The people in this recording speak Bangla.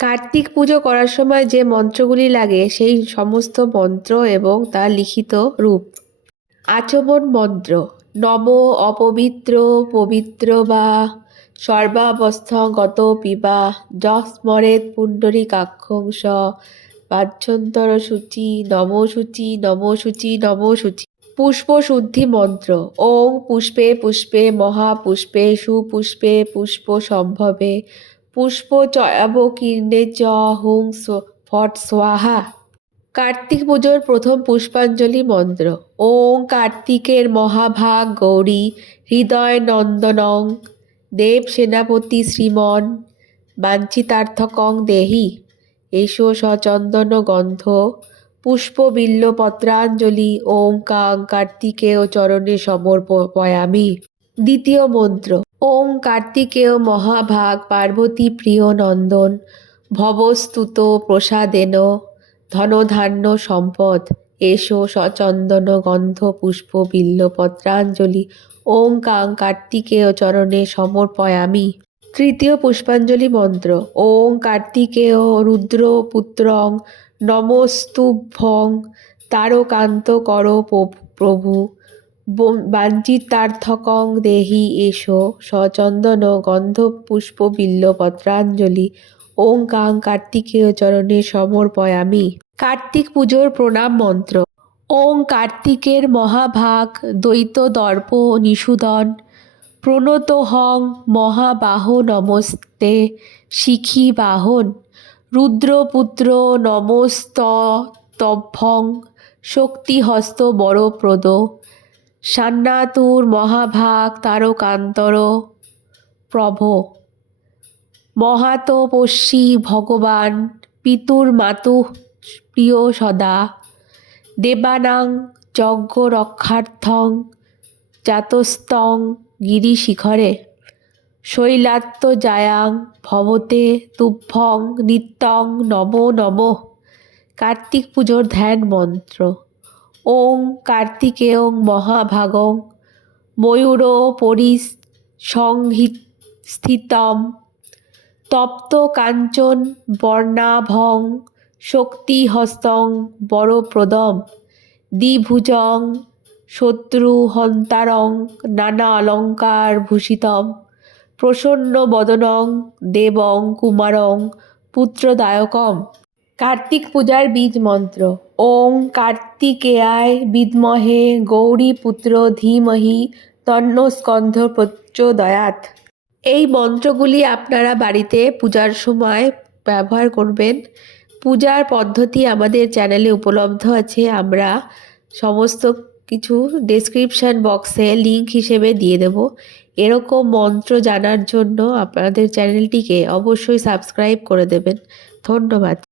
কার্তিক পুজো করার সময় যে মন্ত্রগুলি লাগে, সেই সমস্ত মন্ত্র এবং তার লিখিত রূপ। আচমন মন্ত্র। নম অপবিত্র, পবিত্র বা সর্বাবস্থগত পিবা। যস্মরেত পুণ্ডরীকাক্ষং স। বাহ্যন্তর সূচি, নম সূচি নম সূচি নম সূচি। পুষ্প শুদ্ধি মন্ত্র। ওং পুষ্পে পুষ্পে মহাপুষ্পে সুপুষ্পে পুষ্প সম্ভবে। পুষ্প চয়াবকীর্ণে চ হুং ফট স্বাহা। কার্তিক পুজোর প্রথম পুষ্পাঞ্জলি মন্ত্র। ওং কার্তিকের মহাভাগ গৌরী হৃদয় নন্দনং, দেব সেনাপতি শ্রীমন, বাঞ্ছিতার্থকং দেহি। এসো সচন্দন গন্ধ। পুষ্প বিল্ল পত্রাঞ্জলি ওং কাং কার্তিকেয় চরণে সমর্পয়ামি। দ্বিতীয় মন্ত্র। ওং কার্তিকেয় মহাভাগ পার্বতী প্রিয় নন্দন, ভবস্তুত প্রসাদেন, ধনধান্য সম্পদ, এসো সচন্দন গন্ধ পুষ্প বিল্ল পত্রাঞ্জলি ওং কাং কার্তিকেয় চরণে সমর্পয়ামি। তৃতীয় পুষ্পাঞ্জলি মন্ত্র ওং কার্তিকেয় রুদ্র পুত্রং নমস্তুভ্যং, তারকান্ত কর প্রভু। বাঞ্ছিতার্থকং দেহি এসো, সচন্দন গন্ধ পুষ্প বিল্ল পত্রাঞ্জলি। ওং কাং কার্তিকেয় চরণে সমর্পয়ামি কার্তিক পুজোর প্রণাম মন্ত্র। ওং কার্তিকের মহাভাগ, দ্বৈত দর্প নিষুদন। প্রণতহং মহাবাহ নমস্তে, শিখি বাহন। রুদ্রপুত্র নমস্তভ্যং শক্তিহস্ত বরপ্রদ সান্নাতুর মহাভাগ তারকান্তর প্রভ। মহাতপস্বী ভগবান পিতুর মাতু প্রিয় সদা। দেবানাং যজ্ঞ রক্ষার্থং জাতস্তং গিরিশিখরে। শৈলাত্মজায়াং ভবতে তুভ্যং নিত্যং নমো নমঃ। কার্তিক পুজোর ধ্যান মন্ত্র। ওং কার্তিকেয়ং মহাভাগং ময়ূর পরিসংস্থিতম তপ্ত কাঞ্চন বর্ণাভং শক্তিহস্তং বরপ্রদম দ্বিভুজং শত্রুহন্তারং নানা অলঙ্কার ভূষিতম প্রসন্ন বদনং দেবং কুমারং পুত্রদায়কম। কার্তিক পূজার বীজ মন্ত্র ওং কার্তিকেয়ায় বিদ্মহে গৌরীপুত্র ধীমহি তন্ন স্কন্ধ প্রচোদয়াৎ। এই মন্ত্রগুলি আপনারা বাড়িতে পূজার সময় ব্যবহার করবেন। পূজার পদ্ধতি আমাদের চ্যানেলে উপলব্ধ আছে। আমরা সমস্ত কিছু ডেসক্রিপশান বক্সে লিংক হিসেবে দিয়ে দেব। এরকম মন্ত্র জানার জন্য আপনাদের চ্যানেলটিকে অবশ্যই সাবস্ক্রাইব করে দেবেন। ধন্যবাদ।